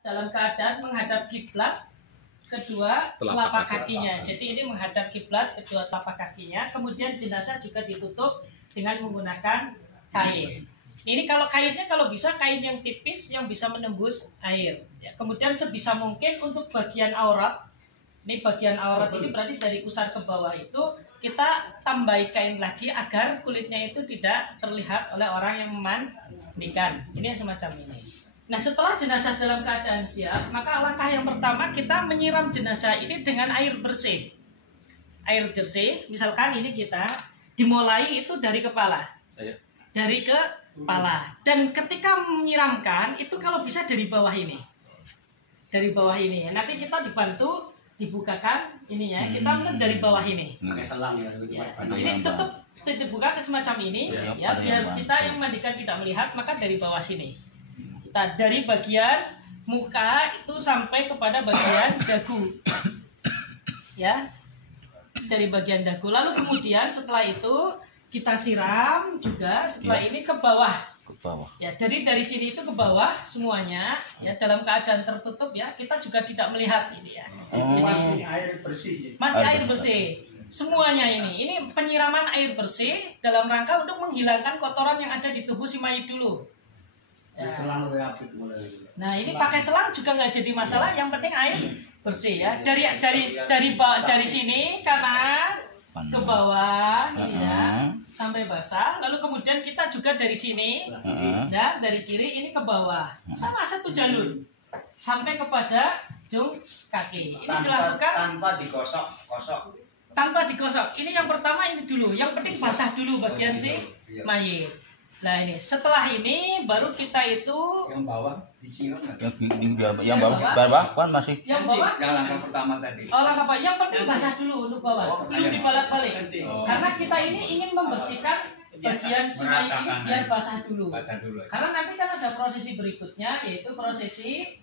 dalam keadaan menghadap kiblat kedua telapak kakinya. Jadi ini menghadap kiblat kedua telapak kakinya. Kemudian jenazah juga ditutup dengan menggunakan kain. Ini kalau kainnya kalau bisa kain yang tipis yang bisa menembus air. Ya, kemudian sebisa mungkin untuk bagian aurat. Ini bagian aurat ini berarti dari pusar ke bawah itu kita tambahi kain lagi agar kulitnya itu tidak terlihat oleh orang yang memandikan. Ini semacam ini. Nah, setelah jenazah dalam keadaan siap, maka langkah yang pertama kita menyiram jenazah ini dengan air bersih. Air bersih, misalkan ini kita dimulai itu dari kepala. Dari kepala. Dan ketika menyiramkan, itu kalau bisa dari bawah ini. Dari bawah ini. Nanti kita dibantu, dibukakan ini ya. Kita mulai dari bawah ini. Pakai selang ya. Ini tutup dibuka ke semacam ini. Ya, biar kita yang mandikan tidak melihat, maka dari bawah sini. Kita dari bagian muka itu sampai kepada bagian dagu, ya, dari bagian dagu. Lalu kemudian setelah itu kita siram juga setelah ini ke bawah. Ya, jadi dari sini itu ke bawah semuanya, ya, dalam keadaan tertutup ya. Kita juga tidak melihat ini ya. Jadi, masih air bersih. Masih air bersih. Semuanya ini penyiraman air bersih dalam rangka untuk menghilangkan kotoran yang ada di tubuh si mayit dulu. Ya. Nah, ini pakai selang juga nggak jadi masalah. Yang penting air bersih ya. Dari sini kanan ke bawah ini ya sampai basah. Lalu kemudian kita juga dari sini dan dari kiri ini ke bawah sama satu jalur sampai kepada ujung kaki. Ini dilakukan tanpa digosok. Tanpa digosok. Ini yang pertama ini dulu. Yang penting basah dulu bagian si mayit. Nah, ini setelah ini baru kita itu yang bawah disiram nggak? Yang bawah kan masih. Yang bawah? Yang langkah pertama tadi. Oh, langkah apa? Yang penting basah dulu untuk bawah. Belum dibalak-balik. Karena kita ini ingin membersihkan bagian si mayit ini biar basah dulu. Karena nanti kan ada prosesi berikutnya, yaitu prosesi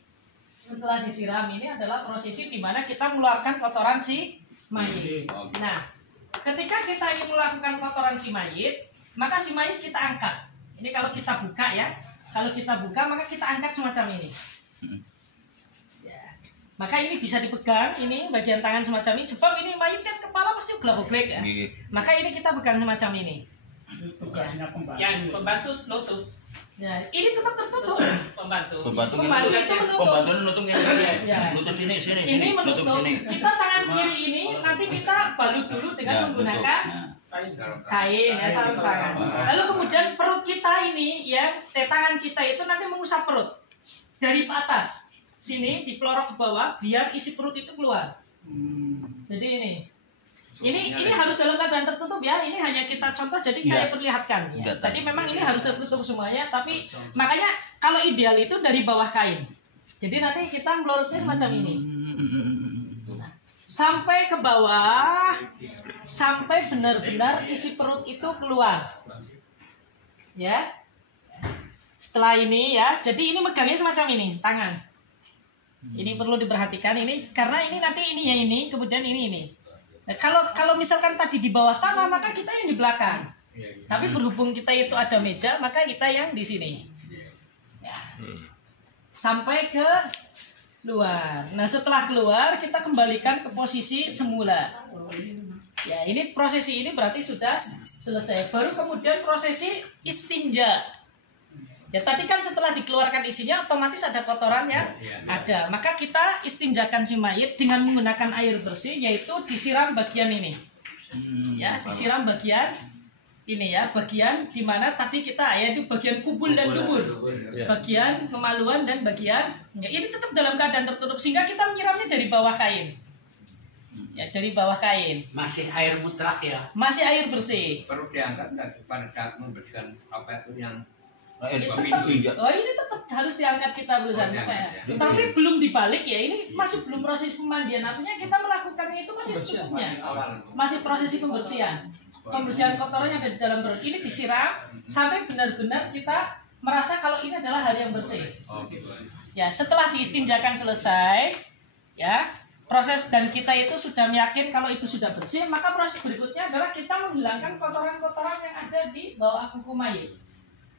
setelah disiram ini adalah prosesi di mana kita mengeluarkan kotoran si mayit. Nah, ketika kita ingin melakukan kotoran si mayit, maka si mayit kita angkat. Ini kalau kita buka ya, kalau kita buka maka kita angkat semacam ini. Ya. Maka ini bisa dipegang, ini bagian tangan semacam ini. Sebab ini mayit kan kepala pasti gelap-gelap ya. Maka ini kita pegang semacam ini. Ya. Yang pembantu nutup. Ya, ini tetap tertutup. Pembantu itu menutup. Nutupnya nutup sini. Ini menutup. Kita tangan kiri ini nanti kita balut dulu dengan menggunakan kain ya, sarung tangan. Lalu kemudian perut kita ini ya, tangan kita itu nanti mengusap perut dari atas sini dipelorok ke bawah biar isi perut itu keluar. Jadi ini harus dalam keadaan tertutup ya. Ini hanya kita contoh jadi kayak perlihatkan ya. Tadi memang ini harus tertutup semuanya, tapi makanya kalau ideal itu dari bawah kain. Jadi nanti kita melorotnya semacam ini. Sampai ke bawah, sampai benar-benar isi perut itu keluar. Ya. Setelah ini ya, jadi ini megangnya semacam ini, tangan. Ini perlu diperhatikan ini karena ini nanti ini ya ini, kemudian ini. Nah, kalau misalkan tadi di bawah tanah, maka kita yang di belakang. Tapi berhubung kita itu ada meja, maka kita yang di sini. Ya. Sampai ke luar. Nah, setelah keluar kita kembalikan ke posisi semula. Ya, ini prosesi ini berarti sudah selesai. Baru kemudian prosesi istinja. Ya, tadi kan setelah dikeluarkan isinya otomatis ada kotoran yang ada. Maka kita istinjakan si mayit dengan menggunakan air bersih, yaitu disiram bagian ini. Ya, disiram bagian ini ya, bagian di mana tadi kita yaitu bagian kubul dan dubur. Bagian kemaluan dan bagian ya, ini tetap dalam keadaan tertutup sehingga kita menyiramnya dari bawah kain. Ya, dari bawah kain. Masih air mutlak ya. Masih air bersih. Perlu diangkat pada saat membersihkan apa itu yang ini tetap harus diangkat kita berusaha tapi belum dibalik ya, ini masih belum proses pemandian, artinya kita melakukannya itu masih secukupnya, masih prosesi pembersihan kotoran yang ada di dalam perut ini disiram sampai benar-benar kita merasa kalau ini adalah hari yang bersih. Ya, setelah diistinjakan selesai ya proses dan kita itu sudah yakin kalau itu sudah bersih, maka proses berikutnya adalah kita menghilangkan kotoran-kotoran yang ada di bawah kuku mayit.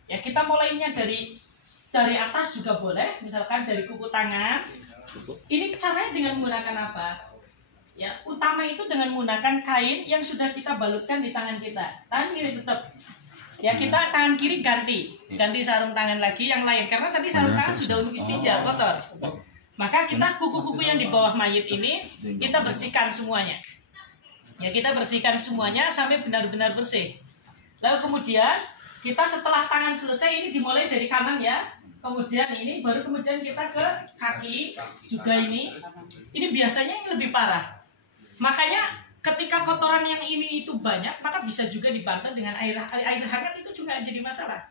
Ya, kita mulainya dari dari atas juga boleh, misalkan dari kuku tangan. Ini caranya dengan menggunakan apa? Ya, utama itu dengan menggunakan kain yang sudah kita balutkan di tangan kita. Tangan kiri tetap. Ya, kita tangan kiri ganti sarung tangan lagi yang lain karena tadi sarung tangan sudah untuk istinja kotor. Maka kita kuku-kuku yang di bawah mayit ini kita bersihkan semuanya. Ya, kita bersihkan semuanya sampai benar-benar bersih. Lalu kemudian kita setelah tangan selesai ini dimulai dari kanan ya. Kemudian ini baru kemudian kita ke kaki juga ini. Ini biasanya yang lebih parah. Makanya ketika kotoran yang ini itu banyak, maka bisa juga dibantu dengan air hangat itu juga jadi masalah.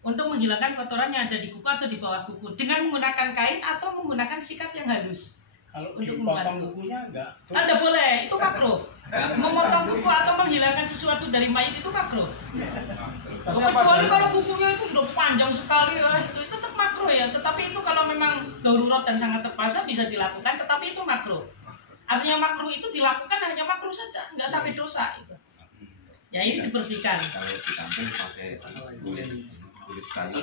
Untuk menghilangkan kotoran yang ada di kuku atau di bawah kuku dengan menggunakan kain atau menggunakan sikat yang halus. Kalau Untuk dipotong membantu. kukunya enggak. Anda boleh, itu makruh. Memotong kuku atau menghilangkan sesuatu dari mayit itu makruh. Kecuali kalau kukunya itu sudah panjang sekali, itu tetap makruh ya. Tetapi itu kalau memang darurat dan sangat terpaksa bisa dilakukan, tetapi itu makruh. Artinya makruh itu dilakukan hanya makruh saja, nggak sampai dosa itu. Ya ini dibersihkan. Kalau di kampung pakai kulit kayu.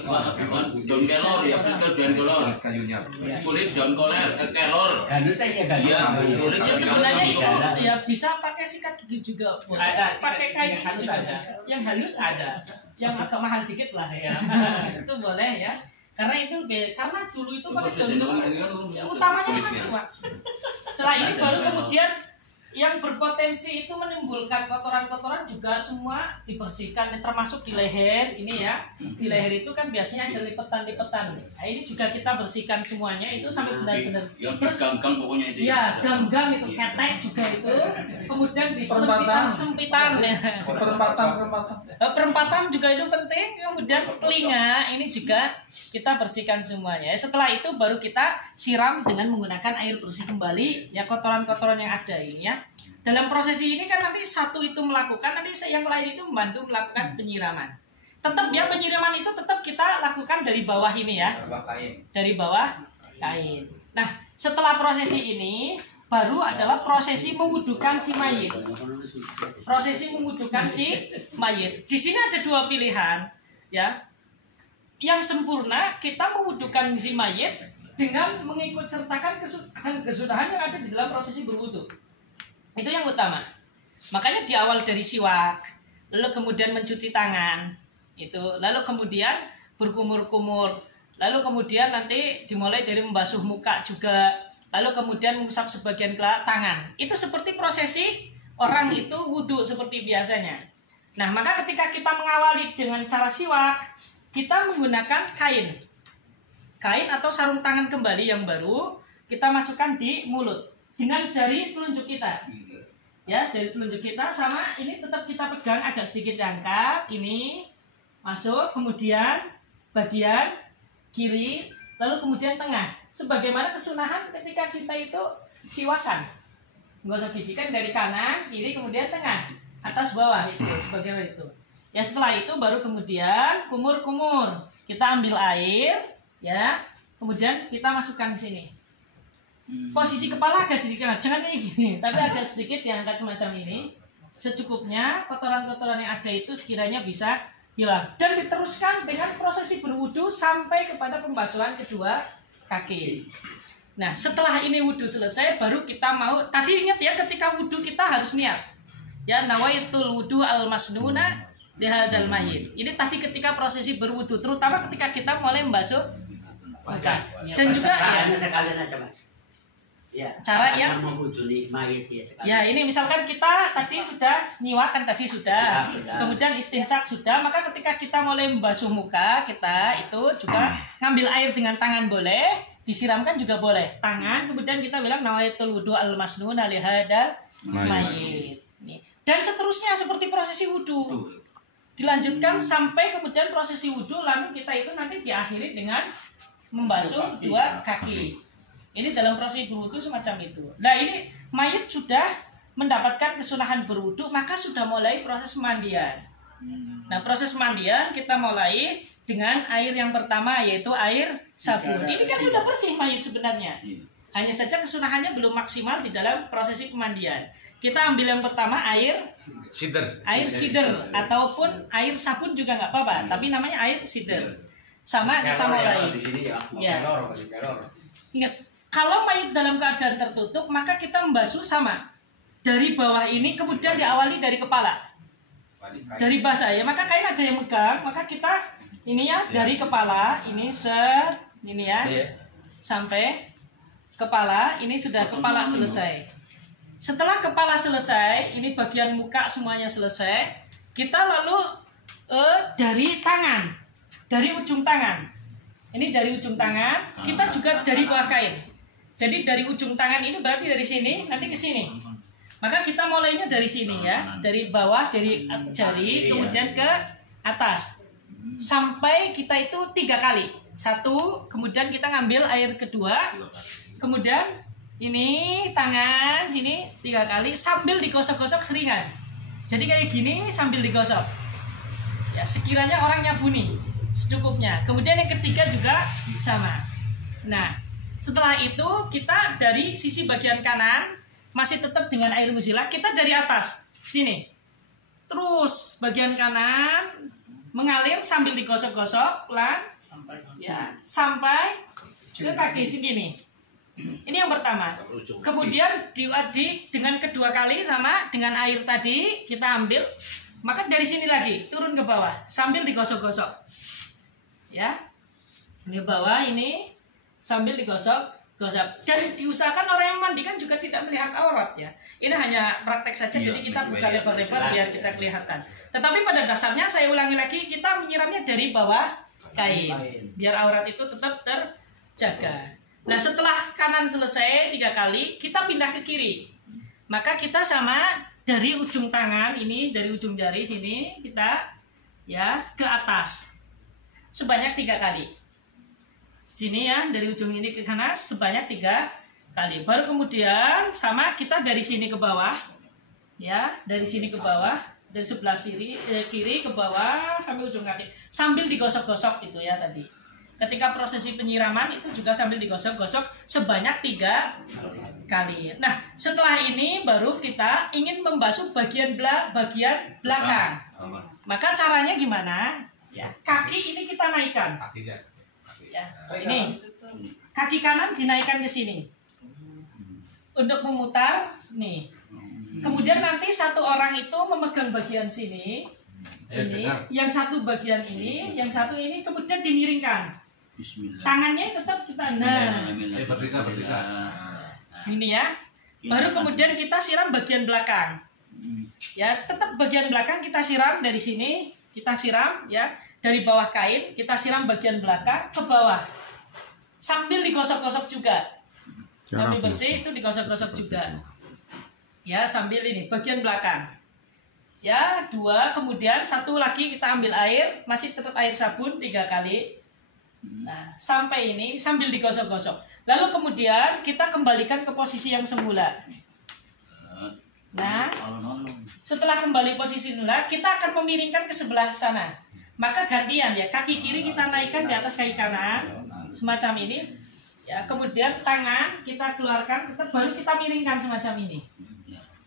Daun kelor ya, daun kelor. Kulit kayunya. Kulit daun kelor. Ganut aja ganut. Iya, kulitnya Ya sebenarnya itu Ada. ya bisa pakai sikat gigi juga, boleh. Ada, Pakai kain yang halus juga ada. bisa. Yang halus ada, yang agak mahal dikit lah ya. Itu boleh ya. Karena itu karena dulu itu pakai daun kelor. Ya, utamanya memang siwak. Setelah ini baru kemudian yang berpotensi itu menimbulkan kotoran-kotoran juga semua dibersihkan, termasuk di leher ini ya. Di leher itu kan biasanya ada lipetan-lipetan. Nah, ini juga kita bersihkan semuanya itu sampai benar-benar Yang bersih. diganggang pokoknya itu. Ya, ganggang itu, ketek juga itu. Kemudian di sempitan-sempitan ya. Perempatan juga itu penting. Kemudian telinga ini juga kita bersihkan semuanya. Setelah itu baru kita siram dengan menggunakan air bersih kembali ya kotoran-kotoran yang ada ini ya. Dalam prosesi ini kan nanti satu itu melakukan, nanti yang lain itu membantu melakukan penyiraman. Tetap ya penyiraman itu tetap kita lakukan dari bawah ini ya. Dari bawah kain. Nah, setelah prosesi ini baru adalah prosesi mewudukan si mayit. Prosesi mewudukan si mayit. Di sini ada dua pilihan, ya. Yang sempurna kita mewudukan si mayit dengan mengikut sertakan kesudahan yang ada di dalam prosesi berwudu. Itu yang utama. Makanya di awal dari siwak, lalu kemudian mencuci tangan, itu, lalu kemudian berkumur-kumur, lalu kemudian nanti dimulai dari membasuh muka juga, lalu kemudian mengusap sebagian tangan. Itu seperti prosesi orang itu wudhu seperti biasanya. Nah, maka ketika kita mengawali dengan cara siwak, kita menggunakan kain atau sarung tangan kembali yang baru kita masukkan di mulut dengan jari telunjuk kita. Ya, jari telunjuk kita sama ini tetap kita pegang agak sedikit diangkat, ini masuk, kemudian bagian kiri, lalu kemudian tengah. Sebagaimana kesunahan ketika kita itu siwakan. Nggak usah gigikan dari kanan, kiri, kemudian tengah, atas bawah itu, sebagaimana itu. Ya setelah itu baru kemudian kumur-kumur. Kita ambil air, ya, kemudian kita masukkan ke sini. Posisi kepala agak sedikit, jangan kayak gini, tapi agak sedikit diangkat semacam ini. Secukupnya kotoran-kotoran yang ada itu sekiranya bisa hilang. Dan diteruskan dengan prosesi berwudu sampai kepada pembasuhan kedua kaki. Nah setelah ini wudu selesai baru kita mau, tadi ingat ya ketika wudu kita harus niat. Ya nawaitul wudu al-masnuna lihadal mayit. Ini tadi ketika prosesi berwudu, terutama ketika kita mulai membasuh muka. Dan juga ya, sekalian aja mas. Ya, cara yang menghujuni mayit ya. Ya ini misalkan kita tadi sudah nyiwakan tadi sudah, kemudian istinsak sudah, maka ketika kita mulai membasuh muka kita itu juga ngambil air dengan tangan boleh, disiramkan juga boleh tangan, kemudian kita bilang nawaitul wudu al masnuna lihadal mayit. Dan seterusnya seperti prosesi wudu dilanjutkan sampai kemudian prosesi wudu, lalu kita itu nanti diakhiri dengan membasuh dua kaki. Ini dalam prosesi berwudu semacam itu. Nah ini mayit sudah mendapatkan kesunahan berwudu, maka sudah mulai proses mandian. Nah proses mandian kita mulai dengan air yang pertama yaitu air sabun. Ini kan sudah bersih mayit sebenarnya. Hanya saja kesunahannya belum maksimal di dalam prosesi pemandian. Kita ambil yang pertama air sider ataupun air sabun juga nggak apa-apa, tapi namanya air sider. Sama kita mulai. Di sini ya. Ya. Kelor. Ingat, kalau mayat dalam keadaan tertutup, maka kita membasuh sama. Dari bawah ini kemudian diawali dari kepala. Dari basah ya, maka kain ada yang megang, maka kita ini ya dari kepala ini ini ya sampai kepala, ini sudah kepala selesai. Setelah kepala selesai, ini bagian muka semuanya selesai, kita lalu dari tangan, dari ujung tangan, ini dari ujung tangan, kita juga dari bawah kain. Jadi dari ujung tangan ini berarti dari sini nanti ke sini. Maka kita mulainya dari sini ya, dari bawah, dari jari, kemudian ke atas, sampai kita itu 3 kali. 1, kemudian kita ngambil air kedua, kemudian ini tangan sini 3 kali sambil digosok-gosok seringan. Jadi kayak gini sambil digosok. Ya, sekiranya orang nyabuni secukupnya. Kemudian yang ketiga juga sama. Nah, setelah itu kita dari sisi bagian kanan masih tetap dengan air muzilah, kita dari atas sini terus bagian kanan mengalir sambil digosok-gosok pelan ya sampai ke kaki sini. Ini yang pertama. Kemudian diaduk dengan kedua kali sama dengan air tadi kita ambil, maka dari sini lagi turun ke bawah sambil digosok-gosok ya, di bawah ini sambil digosok. Dan diusahakan orang yang mandikan juga tidak melihat aurat ya. Ini hanya praktek saja, jadi kita buka lebar-lebar biar kita kelihatan. Tetapi pada dasarnya saya ulangi lagi, kita menyiramnya dari bawah kain, biar aurat itu tetap terjaga. Nah setelah kanan selesai 3 kali, kita pindah ke kiri. Maka kita sama dari ujung tangan ini, dari ujung jari sini kita ya ke atas sebanyak 3 kali. Sini ya, dari ujung ini ke sana sebanyak 3 kali. Baru kemudian sama kita dari sini ke bawah ya, dari sini ke bawah, dari sebelah kiri ke bawah sampai ujung kaki, sambil digosok-gosok itu ya tadi. Ketika prosesi penyiraman itu juga sambil digosok-gosok sebanyak 3 kali. Nah setelah ini baru kita ingin membasuh bagian belakang. Maka caranya gimana ya, kaki ini kita naikkan ya, ini kaki kanan dinaikkan ke sini untuk memutar nih. Kemudian nanti satu orang itu memegang bagian sini, ini, yang satu bagian ini, yang satu ini, kemudian dimiringkan. Tangannya tetap kita ini ya. Baru kemudian kita siram bagian belakang. Ya, tetap bagian belakang kita siram dari sini, kita siram ya. Dari bawah kain kita siram bagian belakang ke bawah sambil digosok-gosok juga. Sambil bersih itu digosok-gosok juga ya, sambil ini bagian belakang ya. 2, kemudian 1 lagi kita ambil air, masih tetap air sabun 3 kali. Nah sampai ini sambil digosok-gosok, lalu kemudian kita kembalikan ke posisi yang semula. Nah setelah kembali posisi semula, kita akan memiringkan ke sebelah sana. Maka gantian ya, kaki kiri kita naikkan di atas kaki kanan semacam ini ya, kemudian tangan kita keluarkan, tetap baru kita miringkan semacam ini.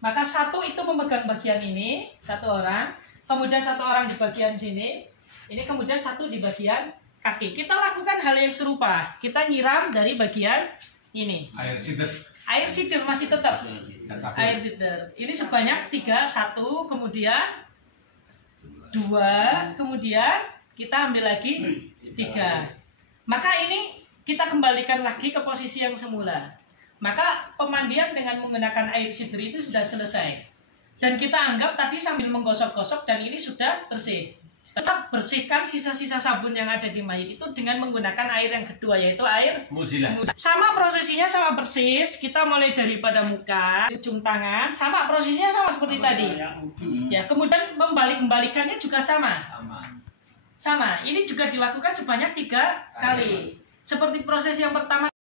Maka 1 itu memegang bagian ini, 1 orang, kemudian 1 orang di bagian sini, ini kemudian 1 di bagian kaki. Kita lakukan hal yang serupa, kita nyiram dari bagian ini. Air sidir masih tetap air sidir. Ini sebanyak 3, 1 kemudian 2, kemudian kita ambil lagi 3. Maka ini kita kembalikan lagi ke posisi yang semula. Maka pemandian dengan menggunakan air sidri itu sudah selesai. Dan kita anggap tadi sambil menggosok-gosok dan ini sudah bersih. Tetap bersihkan sisa-sisa sabun yang ada di mayit itu dengan menggunakan air yang kedua, yaitu air muzilah. Sama prosesinya, sama persis. Kita mulai daripada muka, ujung tangan, sama prosesinya sama seperti tadi. Ya, kemudian membalikannya juga sama. Sama. Ini juga dilakukan sebanyak 3 kali. Seperti proses yang pertama.